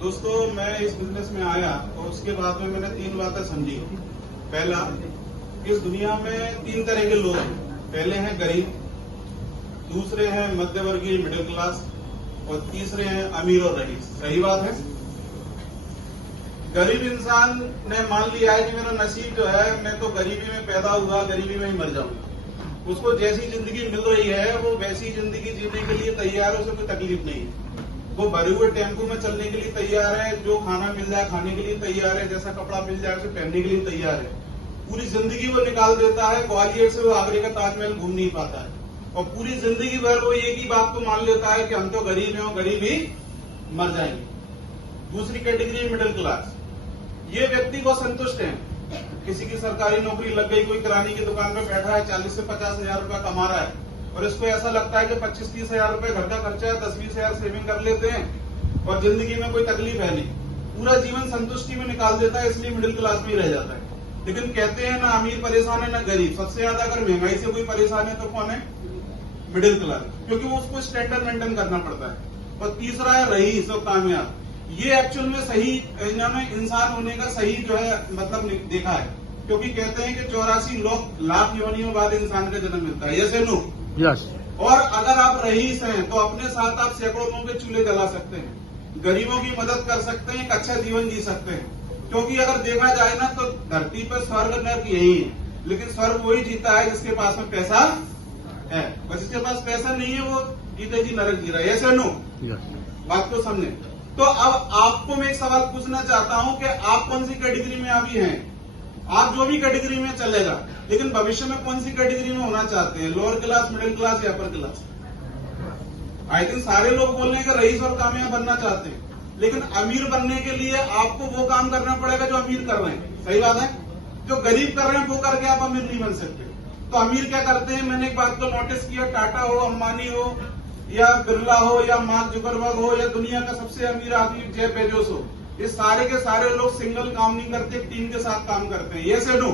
दोस्तों, मैं इस बिजनेस में आया तो उसके बाद में मैंने 3 बातें समझी। पहला, इस दुनिया में 3 तरह के लोग हैं। पहले हैं गरीब, दूसरे हैं मध्यवर्गीय मिडिल क्लास और तीसरे हैं अमीर और रईस। सही बात है। गरीब इंसान ने मान लिया है कि मेरा नसीब जो है, मैं तो गरीबी में पैदा हुआ, गरीबी में ही मर जाऊंगा। उसको जैसी जिंदगी मिल रही है वो वैसी जिंदगी जीने के लिए तैयार है, उसे कोई तकलीफ नहीं है। वो भरे हुए टेम्पो में चलने के लिए तैयार है, जो खाना मिल जाए खाने के लिए तैयार है, जैसा कपड़ा मिल जाए उसे पहनने के लिए तैयार है। पूरी जिंदगी वो निकाल देता है, ग्वालियर से वो आगरे का ताजमहल घूम नहीं पाता है, और पूरी जिंदगी भर वो एक ही बात को मान लेता है कि हम तो गरीब हैं और गरीब ही मर जाएंगे। दूसरी कैटेगरी मिडिल क्लास। ये व्यक्ति को संतुष्ट है, किसी की सरकारी नौकरी लग गई, कोई किराने की दुकान पर बैठा है, 40 से 50 हजार रुपया कमा रहा है और इसको ऐसा लगता है कि 25-30 हजार रुपए घर का खर्चा है, 10-20 हजार सेविंग कर लेते हैं और जिंदगी में कोई तकलीफ है नहीं, पूरा जीवन संतुष्टि में निकाल देता है, इसलिए मिडिल क्लास में ही रह जाता है। लेकिन कहते हैं ना अमीर परेशान है ना गरीब, सबसे ज्यादा अगर महंगाई से कोई परेशान है तो कौन है? मिडिल क्लास, क्योंकि वो उसको स्टैंडर्ड मेंटेन करना पड़ता है। और तीसरा है रईस और कामयाब। ये एक्चुअल में सही इन्होंने इंसान होने का सही जो है मतलब देखा है, क्योंकि कहते हैं कि 84 लाख योनियों बाद इंसान का जन्म मिलता है। ये नो यस। और अगर आप रईस हैं तो अपने साथ आप सैकड़ों लोगों के चूल्हे जला सकते हैं, गरीबों की मदद कर सकते हैं, एक अच्छा जीवन जी सकते हैं। क्योंकि अगर देखा जाए ना तो धरती पर स्वर्ग नर्क यही है, लेकिन स्वर्ग वही जीता है जिसके पास में पैसा है, और जिसके पास पैसा नहीं है वो जीते जी नरक जी रहा है। ऐसे नो बात को समझे। तो अब आपको मैं एक सवाल पूछना चाहता हूं कि आप कौन सी कैटेगरी में अभी हैं? आप जो भी कैटेगरी में चलेगा, लेकिन भविष्य में कौन सी कैटेगरी में होना चाहते हैं? लोअर क्लास, मिडिल क्लास या अपर क्लास? आई थिंक सारे लोग बोल रहे हैं कि रईस और कामयाब बनना चाहते हैं, लेकिन अमीर बनने के लिए आपको वो काम करना पड़ेगा जो अमीर कर रहे हैं। सही बात है। जो गरीब कर रहे हैं वो करके आप अमीर नहीं बन सकते। तो अमीर क्या करते हैं? मैंने एक बात को नोटिस किया, टाटा हो, अंबानी हो या बिरला हो या मार्क जुकरबर्ग हो या दुनिया का सबसे अमीर आदमी जेफ बेजोस हो, ये सारे के सारे लोग सिंगल काम नहीं करते, टीम के साथ काम करते हैं। ये से नो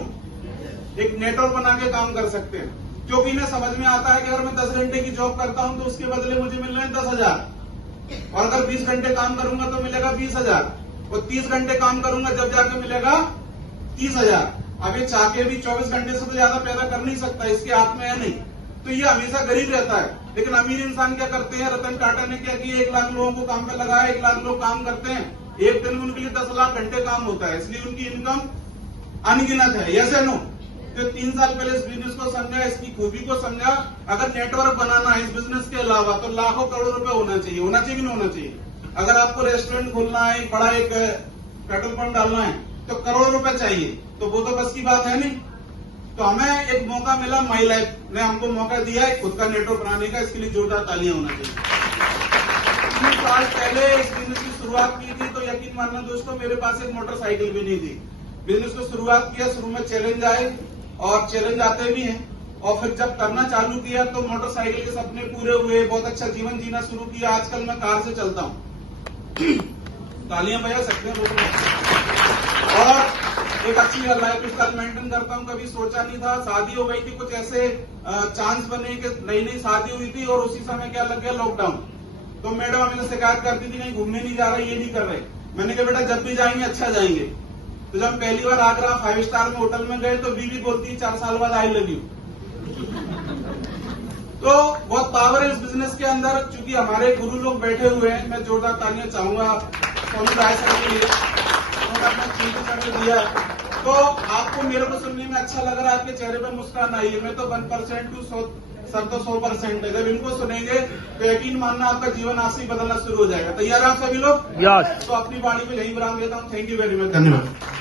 एक नेटवर्क बना के काम कर सकते हैं, क्योंकि इन्हें समझ में आता है कि अगर मैं 10 घंटे की जॉब करता हूं तो उसके बदले मुझे मिल रहे हैं 10,000, और अगर 20 घंटे काम करूंगा तो मिलेगा 20,000, और 30 घंटे काम करूंगा जब जाके मिलेगा 30,000। अब ये चाह के भी 24 घंटे से तो ज्यादा पैदा कर नहीं सकता, इसके हाथ में है नहीं, तो ये हमेशा गरीब रहता है। लेकिन अमीर इंसान क्या करते हैं? रतन टाटा ने क्या किया, 1 लाख लोगों को काम पे लगाया, 1 लाख लोग काम करते हैं, एक दिन में उनके लिए 10 लाख घंटे काम होता है, इसलिए उनकी इनकम अनगिनत है। Yes no. तो 3 साल पहले इस बिजनेस को समझा, इसकी खूबी को समझा। अगर नेटवर्क बनाना है इस बिजनेस के अलावा तो लाखों करोड़ रुपए होना चाहिए, होना चाहिए कि नहीं होना चाहिए? अगर आपको रेस्टोरेंट खोलना है, बड़ा एक पेट्रोल पंप डालना है तो करोड़ों रुपए चाहिए, तो वो तो बस की बात है नहीं। तो हमें एक मौका मिला, माई लाइफ ने हमको मौका दिया है खुद का नेटवर्क बनाने का, इसके लिए जोरदार तालियां होना चाहिए। 3 साल पहले इस बिजनेस की शुरुआत की थी तो यकीन मानना दोस्तों, मेरे पास एक मोटरसाइकिल भी नहीं थी। बिजनेस को शुरुआत किया, शुरू में चैलेंज आए और चैलेंज आते भी हैं, और फिर जब करना चालू किया तो मोटरसाइकिल के सपने पूरे हुए, बहुत अच्छा जीवन जीना शुरू किया। आजकल मैं कार से चलता हूँ, तालियां बजा सकते हैं लोग। और एक अच्छी लाइफ स्टाइल मेंटेन करता हूँ। कभी सोचा नहीं था, शादी हो गई थी, कुछ ऐसे चांस बने कि नई शादी हुई थी और उसी समय क्या लग गया लॉकडाउन। तो मैडम हमें शिकायत करती थी, कहीं घूमने नहीं जा रहे, ये नहीं कर रहे। मैंने कहा बेटा जब भी जाएंगे अच्छा जाएंगे। तो जब पहली बार आगरा 5 स्टार में होटल में गए तो बीवी बोलती है 4 साल बाद आई लव यू। तो बहुत पावर है इस बिजनेस के अंदर। चूंकि हमारे गुरु लोग बैठे हुए हैं, मैं जोरदार तालियां चाहूंगा सोनू राय सर के लिए, उन्होंने अपना चिंतन करके दिया। तो आपको मेरे को सुनने में अच्छा लग रहा है, आपके चेहरे पर मुस्कान आई है। मैं तो 1% टू 100% है। जब इनको सुनेंगे तो यकीन मानना आपका जीवन आज से ही बदलना शुरू हो जाएगा। तैयार हैं आप सभी लोग? यस। तो अपनी वाणी पे यही विराम देता हूँ। थैंक यू वेरी मच, धन्यवाद।